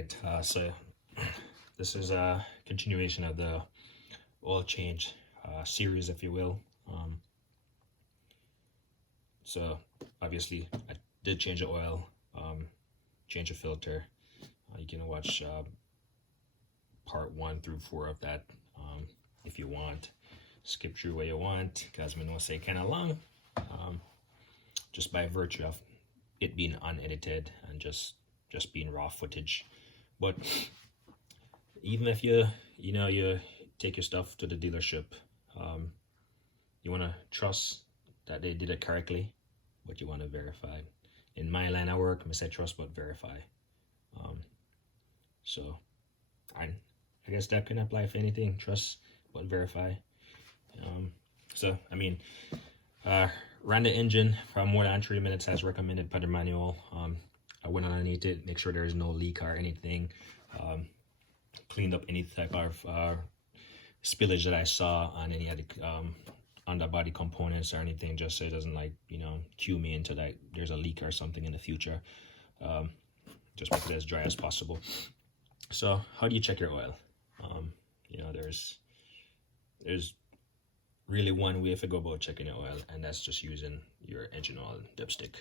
right, so this is a continuation of the oil change series, if you will. So obviously I did change the oil, change the filter. You can watch part 1 through 4 of that if you want. Skip through where you want, because I'm gonna say kind of long, just by virtue of it being unedited and just being raw footage. But even if you take your stuff to the dealership, you want to trust that they did it correctly, but you want to verify. In my line of work, I say trust but verify. So I guess that can apply for anything. Trust but verify. So I mean, ran the engine for more than 3 minutes as recommended per the manual. I went underneath it, make sure there is no leak or anything. Cleaned up any type of spillage that I saw on any of the underbody components or anything, just so it doesn't cue me into that there's a leak or something in the future. Just make it as dry as possible. So how do you check your oil? There's really one way to go about checking your oil, and that's just using your engine oil dipstick.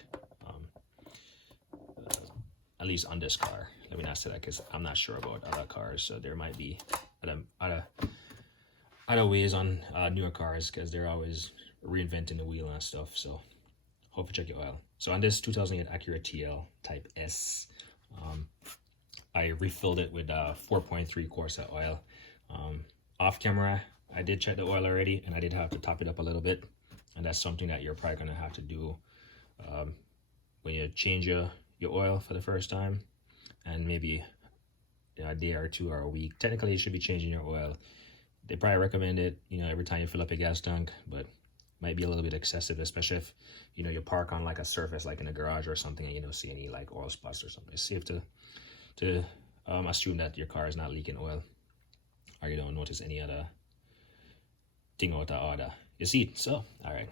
At least on this car. Let me not say that because I'm not sure about other cars. So there might be other ways on newer cars, because they're always reinventing the wheel and stuff. So hope you check your oil. So on this 2008 Acura TL Type S, I refilled it with 4.3 quarts of oil. Off camera, I did check the oil already, and I did have to top it up a little bit. And that's something that you're probably going to have to do when you change your oil for the first time, and maybe a day or two or a week. Technically, you should be changing your oil. They probably recommend it, every time you fill up a gas tank, but might be a little bit excessive, especially if, you park on like a surface, like in a garage or something, and you don't see any like oil spots or something. It's safe to assume that your car is not leaking oil, or you don't notice any other thing out of order. You see, so, all right.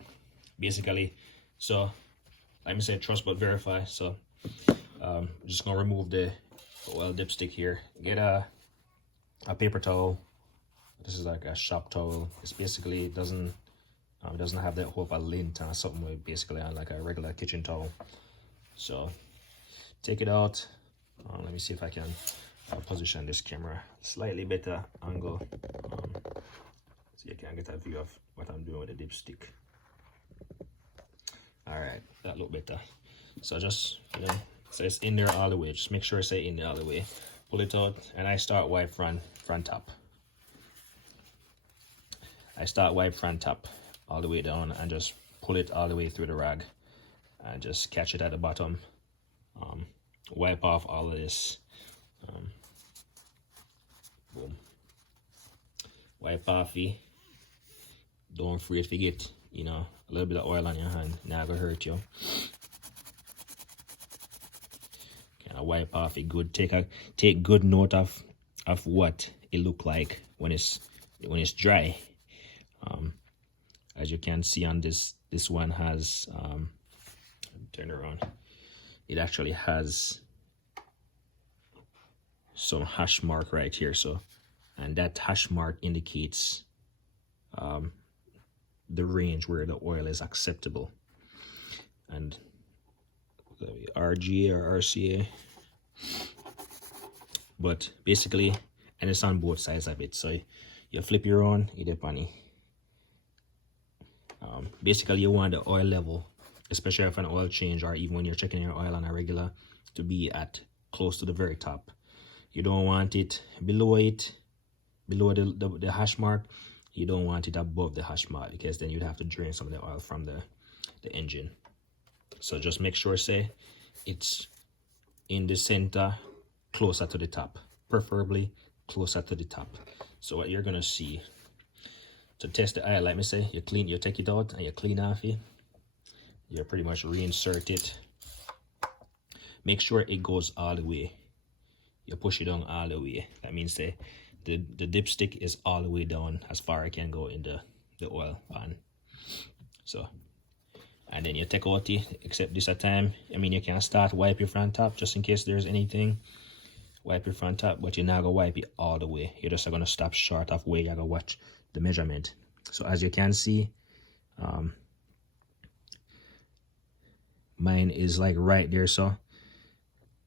Basically, so, let me say trust but verify. So, I'm just gonna remove the oil dipstick here. Get a paper towel. This is like a shop towel. It's basically it doesn't have that whole lint or something. With basically on like a regular kitchen towel. So take it out. Let me see if I can position this camera slightly better angle, so you can get a view of what I'm doing with the dipstick. All right, that look better. So just so it's in there all the way. Just make sure it's in there all the way. Pull it out, and I start wipe front top. I start wipe front top all the way down, and just pull it all the way through the rag, and just catch it at the bottom. Wipe off all of this. Boom. Wipe off it. Don't afraid to get a little bit of oil on your hand. Not gonna hurt you. Kind of wipe off it good. Take good note of what it look like when it's dry. As you can see on this one has turn around. It actually has some hash mark right here. So, and that hash mark indicates the range where the oil is acceptable. And RGA or RCA, but basically, and it's on both sides of it. So you flip your own, you dip on it. Basically, you want the oil level, especially if an oil change, or even when you're checking your oil on a regular, to be at close to the very top. You don't want it below the hash mark. You don't want it above the hash mark, because then you'd have to drain some of the oil from the engine. So just make sure, say, it's in the center, closer to the top, preferably closer to the top. So what you're gonna see to test the oil, like me say, you take it out and you clean off it. You pretty much reinsert it. Make sure it goes all the way. You push it down all the way. That means the dipstick is all the way down as far as it can go in the oil pan. So, and then you take out it, except this a time. I mean, you can start wipe your front top just in case there's anything. wipe it from top, but you're not gonna wipe it all the way. You're just gonna stop short of where you're gonna watch the measurement. So as you can see, mine is like right there, so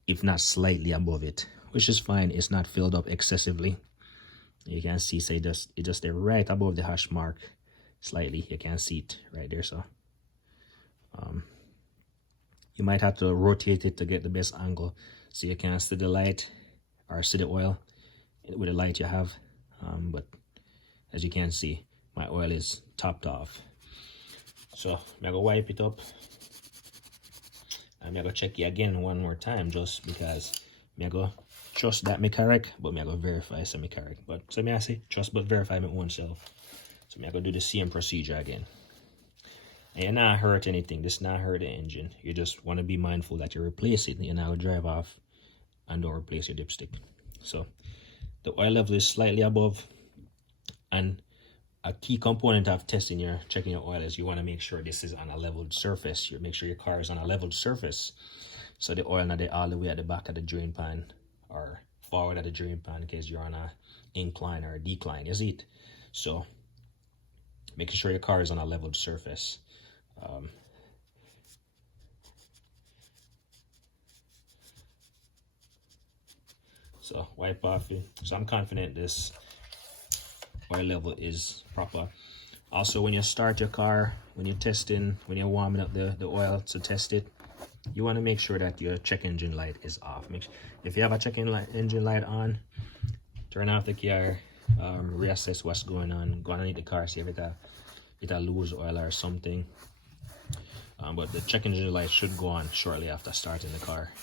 if not slightly above it, which is fine. It's not filled up excessively. You can see, say, it just there right above the hash mark slightly. You can see it right there. So you might have to rotate it to get the best angle so you can see the light or see the oil with the light you have. But as you can see, my oil is topped off. So I'm gonna wipe it up. I'm gonna check it again one more time just because I'm gonna trust that me correct, but I'm gonna verify some me correct. But so I say trust but verify my own self. So I'm gonna do the same procedure again. And you're not hurt anything. This not hurt the engine. You just want to be mindful that you replace it. You're not gonna drive off and don't replace your dipstick. So the oil level is slightly above, and a key component of checking your oil is you want to make sure this is on a leveled surface. You make sure your car is on a leveled surface, so the oil not all the way at the back of the drain pan or forward at the drain pan in case you're on a incline or a decline, is it? So making sure your car is on a leveled surface. So wipe off it. So I'm confident this oil level is proper. Also, when you start your car, when you're testing, when you're warming up the oil to test it, you want to make sure that your check engine light is off. If you have a check engine light on, turn off the car, reassess what's going on, go underneath the car, see if it lose oil or something. But the check engine light should go on shortly after starting the car.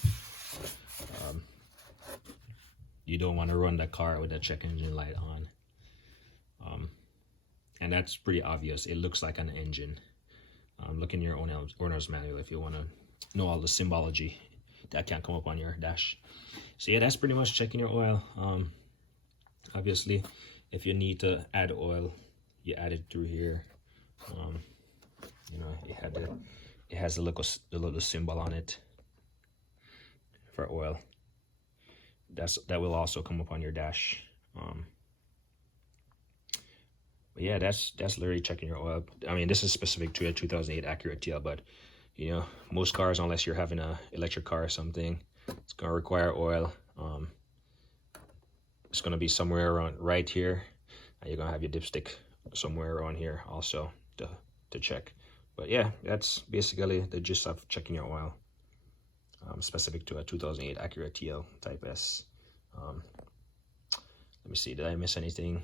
You don't want to run the car with the check engine light on. And that's pretty obvious. It looks like an engine. Look in your own owner's manual if you want to know all the symbology that can come up on your dash. So yeah, that's pretty much checking your oil. Obviously, if you need to add oil, you add it through here. You know, it has a little symbol on it for oil. That will also come up on your dash. But yeah, that's literally checking your oil. I mean, this is specific to a 2008 Acura TL, but you know, most cars, unless you're having a electric car or something, it's gonna require oil. It's gonna be somewhere around right here, and you're gonna have your dipstick somewhere around here also to check. But yeah, that's basically the gist of checking your oil. Specific to a 2008 Acura TL Type S. Let me see, did I miss anything?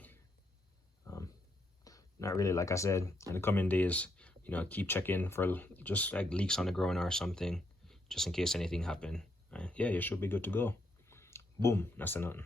Not really. Like I said, in the coming days, you know, keep checking for just like leaks on the ground or something, just in case anything happen. Right? Yeah, you should be good to go. Boom, that's nothing.